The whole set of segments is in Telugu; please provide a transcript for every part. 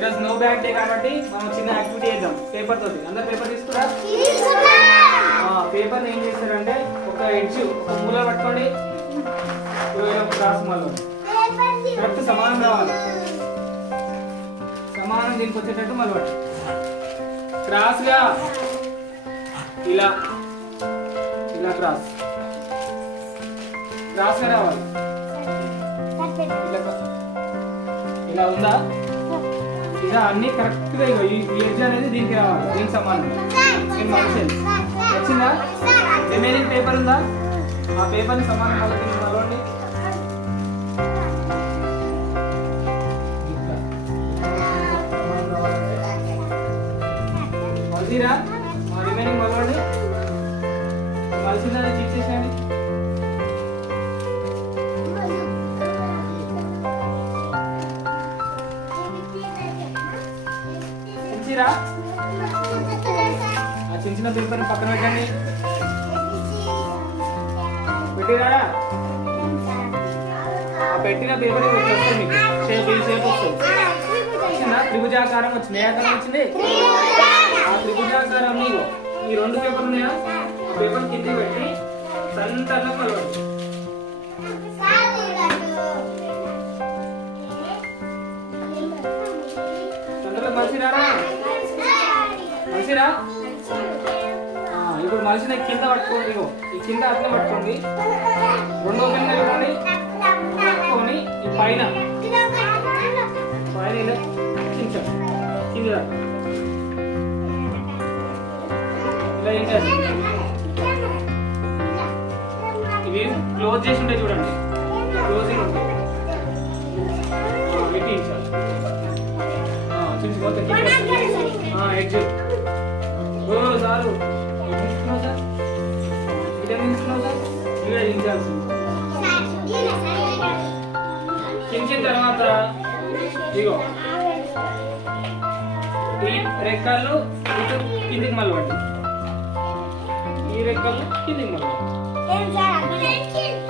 ఈరోజు నో బ్యాగ్ డే కాబట్టి మనం చిన్న యాక్టివిటీ చేద్దాం పేపర్ తోటి. అందరు పేపర్ తీసుకురా. పేపర్ ఏం చేస్తారంటే ఒక ఎడ్జ్ ఒక మూల పట్టుకోండి, క్రాస్ మళ్ళీ కరెక్ట్ సమానం రావాలి. సమానం దీనికి వచ్చేటట్టు మళ్ళీ పట్టు క్రాస్ గా ఇలా ఇలా క్రాస్ క్రాస్ గా రావాలి. ఇలా ఉందా? ఇలా అన్ని కరెక్ట్ గా ఈ ఎడ్జ్ అనేది దీనికి రావాలి, దీనికి సమానం. వచ్చిందా? రిమైనింగ్ పేపర్ ఉందా? ఆ పేపర్ ని సమానం కలవండి. మళ్ళీరా రిమైనింగ్ మలవండి. కలిసిందని చెక్ చేసేయండి. చిన్న చిన్న పేపర్ పక్కన పెట్టండి. పెట్టిరా? పెట్టిన పేపర్ వస్తుంది మీకు షేప్ వస్తుంది. త్రిభుజాకారం వచ్చింది. ఏ ఆకారం వచ్చింది? ఆ త్రిభుజాకారం ఈ రెండు పేపర్లు ఉన్నాయా? ఆ పేపర్ కింద పెట్టి సంతలో కలవండి. సంతలో మలిసిరారా? మలిసిరా? ఇప్పుడు మలిసిన కింద పట్టుకోండి. ఈ కింద అట్లా పట్టుకోండి. రెండో కింద ఇవ్వండి. పట్టుకొని ఈ పైన పైన ఇలా కింద ఇలా ఏం చేయాలి? ఇవి క్లోజ్ చేసి ఉంటాయి చూడండి. క్లోజింగ్ ఉంటాయి. పెట్టించాలి. మొత్తం ఎడ్జ్ చాలు. కించిన తర్వాత ఇగో ఈ రెక్కలు ఇటు కిందికి మలవండి. ఈ రెక్కలు కిందికి మలవండి.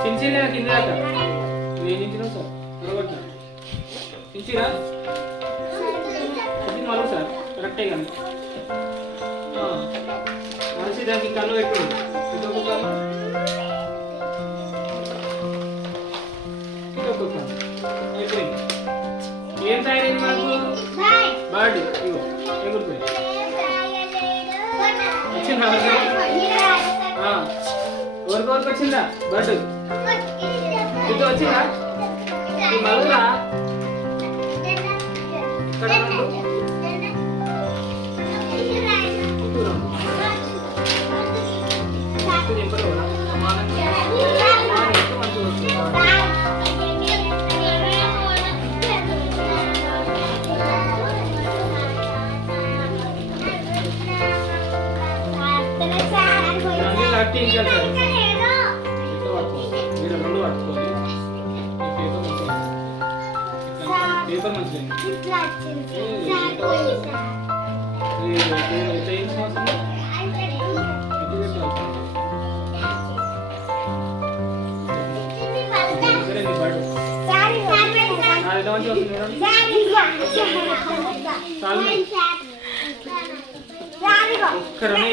చించిలే కింద దాకా నేను చించిన సార్ చించిరా ఇది మలుగు సార్ కరెక్టే కానీ మనిషి దానికి కళ్ళు పెట్టు. ఇదొక కళ్ళు ఇదొక కళ్ళు అయిపోయింది. ఏం తయారైంది మనకు? బర్డ్. ఇగో ఎగురుతుంది. వచ్చిందా? ఎవరికొరకు వచ్చిందా బర్డ్? ఇది వచ్చిందా? ఈ మలుగురా పేపర్ మంచిగా ఒక్కరనే